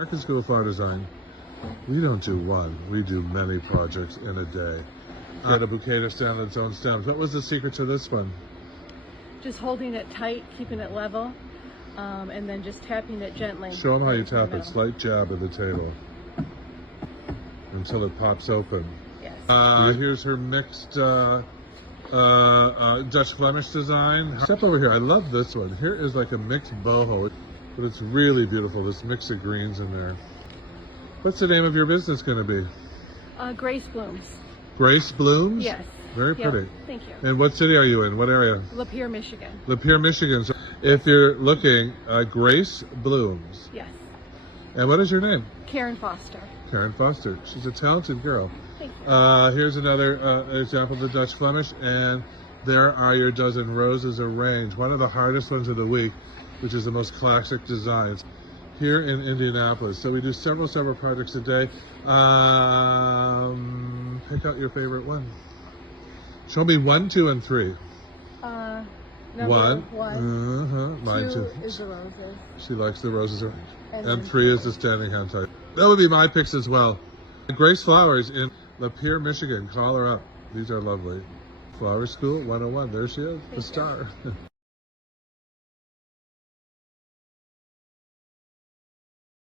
American School of Floral Design, we don't do one, we do many projects in a day. Get a bouquet to stand on its own stems. What was the secret to this one? Just holding it tight, keeping it level, and then just tapping it gently. Show them how you right in the tap it. middle. Slight jab of the table until it pops open. Yes. Here's her mixed Dutch Flemish design. Step over here. I love this one. Here is like a mixed boho, but it's really beautiful. This mix of greens in there. What's the name of your business going to be? Grace Blooms. Grace Blooms? Yes. Very Yep. pretty. Thank you. And what city are you in? What area? Lapeer, Michigan. Lapeer, Michigan. So if you're looking, Grace Blooms. Yes. And what is your name? Karen Foster. Karen Foster. She's a talented girl. Thank you. Here's another example of the Dutch Flemish, and there are your dozen roses arranged. One of the hardest ones of the week, which is the most classic designs here in Indianapolis. So we do several projects a day. Pick out your favorite one. Show me 1, 2, and 3. Number one. Mine too. Two is the roses. She likes the roses arranged. And And then 3 is the standing hand type. That would be my picks as well. Grace Flowers in Lapeer, Michigan. Call her up. These are lovely. Flower School 101. There she is, the star.